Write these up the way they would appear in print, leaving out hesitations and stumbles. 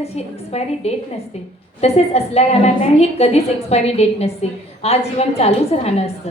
जशी expiry date नसते तसेच असल्या गाण्यांनाही कधीच एक्सपायरी डेट नसते, आजीवन चालूच राहणं असतं.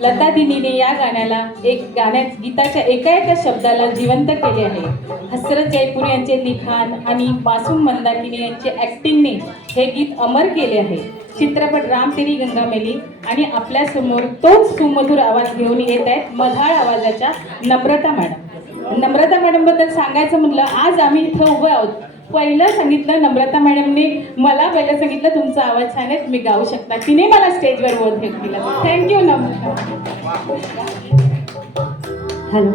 लता दिनीने या गाण्याला गीताच्या एका शब्दाला जिवंत केले आहे. हसरत जयपूर यांचे लिखाण आणि मासूम मंदाकिनी यांचे ॲक्टिंगने हे गीत अमर केले आहे. चित्रपट राम तेरी गंगा मेली आणि आपल्यासमोर तोच सुमधुर आवाज घेऊन येत आहेत मधाळ आवाजाच्या नम्रता मॅडम. नम्रता मॅडमबद्दल सांगायचं म्हणलं, आज आम्ही इथं उभं आहोत. पहिलं सांगितलं नम्रता मॅडमने मला, पहिलं सांगितलं तुमचा आवाज छान आहे, तुम्ही गाऊ शकता. तिने मला स्टेजवर बोलवलं. थँक्यू नम्रता. हॅलो.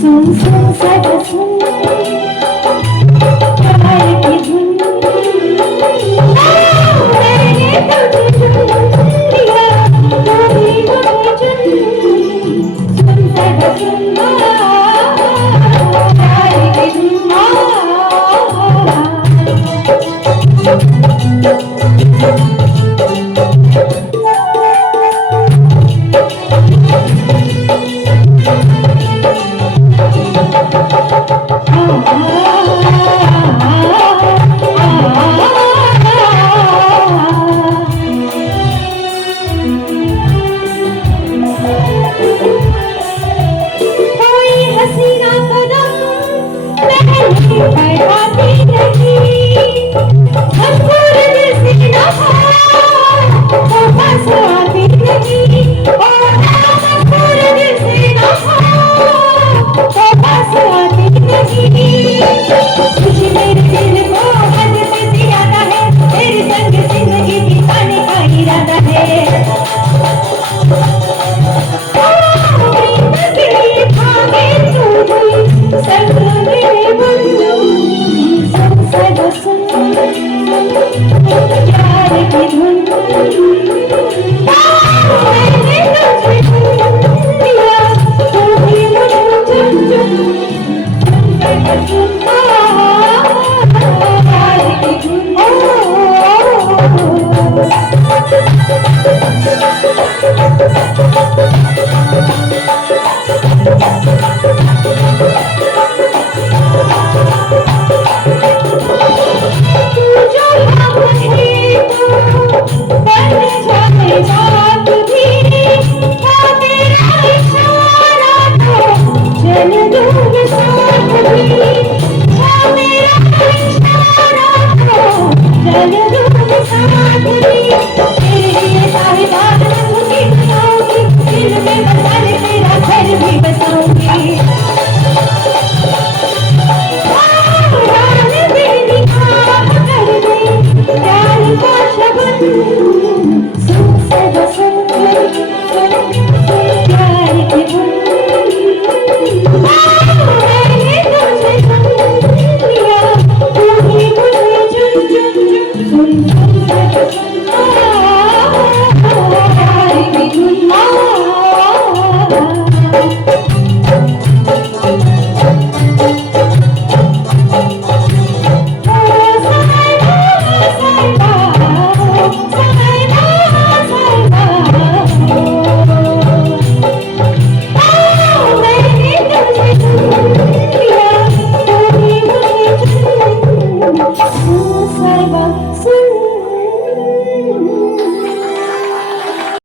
So